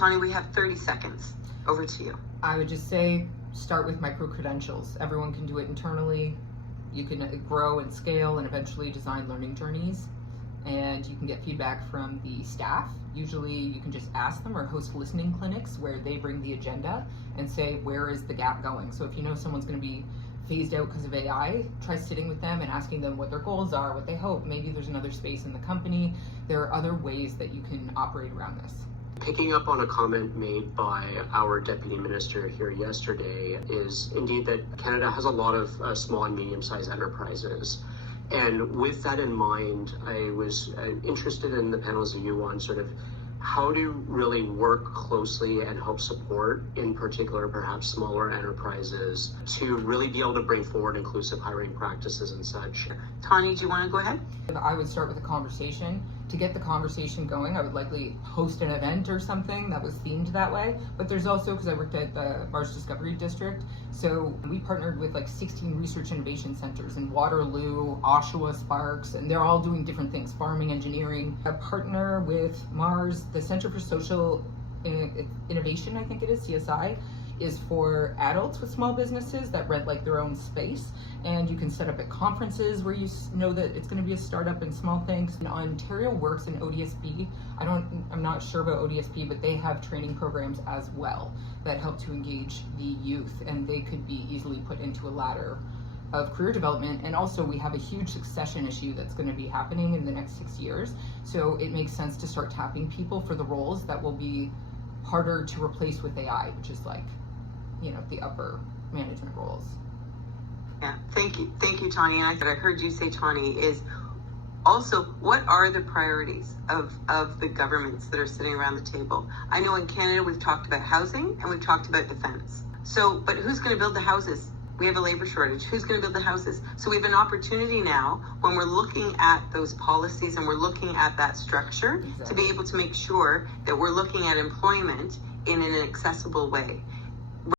Tawny, we have 30 seconds. Over to you. I would just say start with micro-credentials. Everyone can do it internally. You can grow and scale and eventually design learning journeys. And you can get feedback from the staff. Usually you can just ask them or host listening clinics where they bring the agenda and say, where is the gap going? So if you know someone's going to be phased out because of AI, try sitting with them and asking them what their goals are, what they hope. Maybe there's another space in the company. There are other ways that you can operate around this. Picking up on a comment made by our Deputy Minister here yesterday is indeed that Canada has a lot of small and medium-sized enterprises. And with that in mind, I was interested in the panel's view on sort of how to really work closely and help support, in particular, perhaps smaller enterprises, to really be able to bring forward inclusive hiring practices and such. Tawny, do you want to go ahead? I would start with a conversation. To get the conversation going, I would likely host an event or something that was themed that way. But there's also, because I worked at the Mars Discovery District, so we partnered with like 16 research innovation centers in Waterloo, Oshawa, Sparks, and they're all doing different things, farming, engineering. I partner with Mars, the Center for Social Innovation, I think it is, CSI, is for adults with small businesses that rent like their own space, and you can set up at conferences where you know that it's going to be a startup and small things. And Ontario Works in ODSP. I'm not sure about ODSP, but they have training programs as well that help to engage the youth, and they could be easily put into a ladder of career development. And also we have a huge succession issue that's going to be happening in the next 6 years, so it makes sense to start tapping people for the roles that will be harder to replace with AI, which is like, you know, the upper management roles. Yeah, thank you, Tawny. And I heard you say, Tawny, is also what are the priorities of the governments that are sitting around the table? I know in Canada we've talked about housing and we've talked about defense. So, but who's going to build the houses? We have a labor shortage. Who's going to build the houses? So we have an opportunity now when we're looking at those policies and we're looking at that structure to be able to make sure that we're looking at employment in an accessible way.